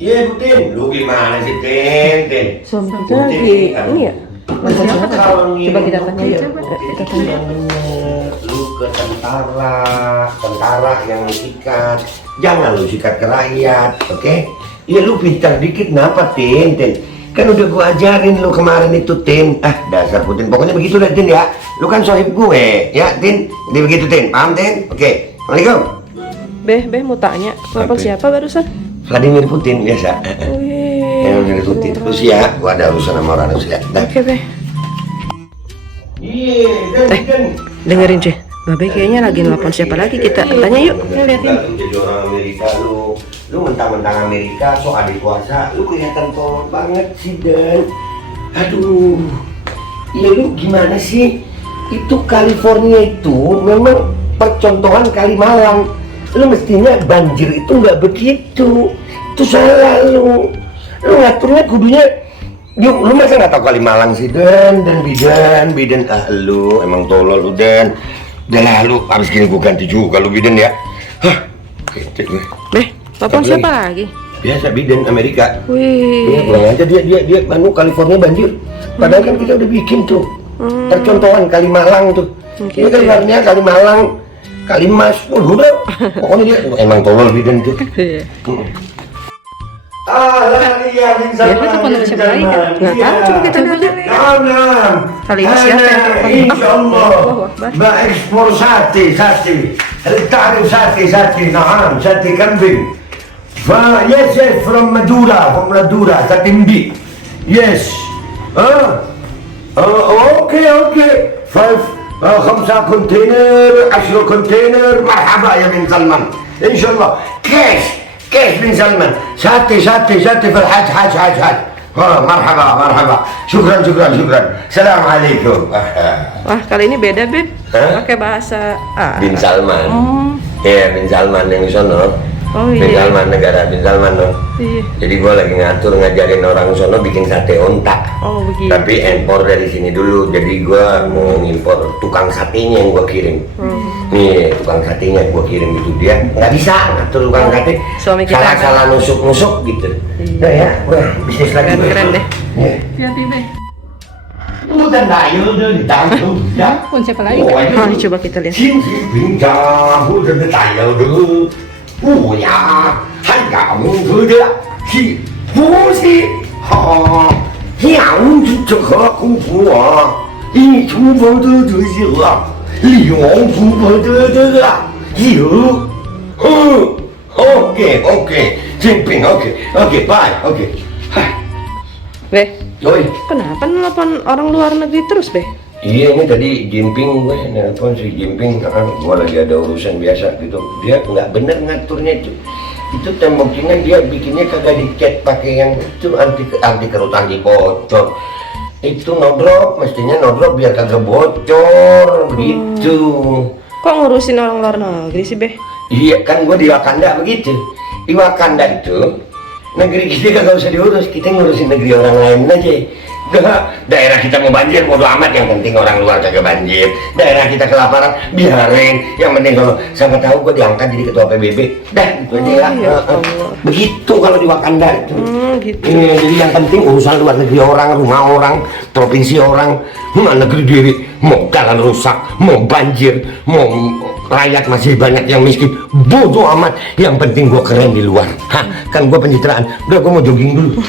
Iya, Bu Tin. Lu gimana sih, Tin? Suami kita lagi ini ya. Kalau Coba kita tanya yuk. Kita tanya. yang bener. Lu ke tentara yang lu sikat. Jangan lu sikat ke rakyat, oke? Iya, lu pintar dikit, kenapa, Tin? Kan udah gua ajarin lu kemarin itu, Tin. Dasar Putin. Pokoknya begitu deh, Tin ya. Lu kan sohib gue, ya, Tin? Jadi begitu, Tin. Paham, Tin? Oke. Assalamualaikum. Beh mau tanya. Telepon Apa? siapa barusan? Vladimir Putin biasa. Vladimir Putin. Rusia. Gua ada urusan sama orang Rusia. Dah. Oke, Beh. Iya, dan. Dengerin, Ceh. Babe kayaknya lagi nelpon siapa lagi, kita tanya yuk. Liatin. Lu jadi orang Amerika, lu mentang-mentang Amerika, so adik kuasa, lu kelihatan tolol banget sih, Dan. Aduh, ya lu gimana sih? Itu California itu memang percontohan Kalimalang. Lu mestinya banjir itu nggak begitu. Itu salah lu ngaturnya kudunya. Yuk, lu masa nggak tahu Kalimalang sih, Dan Bidan. Lu emang tolol lu, Dan. Udah lah, lu abis gini gua ganti juga lu, Bidan ya. Hah, gitu gue. Beh, telepon Satu siapa lagi? Biasa Bidan Amerika. Wih. Iya, pulang aja dia California banjir. Padahal kan kita udah bikin tuh. Percontohan Kalimalang tuh. Ini kan luarnya Kalimalang, Kalimas, udah. Pokoknya dia emang tolol Bidan tuh. Iya. Bin telepon dari siapa lagi kan? Nggak tahu, coba kita lihat. Kali ini siapa yang telepon? Insyaallah. Allahu Akbar. Ekspor sate. تعرف sate, نعم sate kambing. Yes, from Madura, sate mbi. Yes. اوكي 5 كونتينر 10 كونتينر مرحبا يا بن سلمان ان شاء الله كيف بن سلمان ساتي في الحج حج مرحبا شكرا السلام عليكم. Wah, kali ini beda, Beb. Pakai bahasa Bin Salman. Iya, Bin Salman yang di sono. Oh Bin iya. Salman, negara Bin Salman loh. Iya. Jadi gua lagi ngajarin orang sono bikin sate onta. Oh, begitu. Tapi impor dari sini dulu. Jadi gua mau ngimpor tukang satenya yang gua kirim. Nih, tukang satenya gua kirim gitu, dia nggak bisa ngatur tukang sate. Suami kita salah nusuk gitu. Nah ya, wah, bisnis lagi. Keren deh. Iya. Hati-hati, Beh. Udah dayo udah ditanggung ya. Telepon siapa lagi? Mari coba kita lihat. 亲戚平常或者是大有的，不呀，还养活的是不是？好，养这何苦苦啊？你出不得这些啊，利用出不得的啊，有，OK，真病 OK， bye OK， 嗨， Beh, Yoi. kenapa nelpon orang luar negeri terus, Beh? Iya, ini tadi Jinping gue nelpon si Jinping, gue lagi ada urusan biasa gitu. Dia nggak bener ngaturnya itu. Itu temboknya dia bikinnya kagak dicat pakai yang itu anti kerut anti bocor. Itu no-drop, mestinya no-drop biar kagak bocor begitu. Kok ngurusin orang luar negeri sih, Beh? Iya, kan gue di Wakanda begitu. Di Wakanda itu negeri kita kagak usah diurus, kita ngurusin negeri orang lain aja. Daerah kita mau banjir bodo amat, yang penting orang luar kagak banjir. Daerah kita kelaparan biarin, yang penting kalau sama tahu gue diangkat jadi ketua PBB. Dah itu aja lah. Ya Allah. Begitu kalau di Wakanda itu. Gitu. Jadi yang penting urusan luar negeri orang, rumah orang, provinsi orang, negeri diri. Mau jalan rusak, mau banjir, mau rakyat masih banyak yang miskin, bodo amat. Yang penting gue keren di luar. Kan gue pencitraan. Udah, gue mau jogging dulu.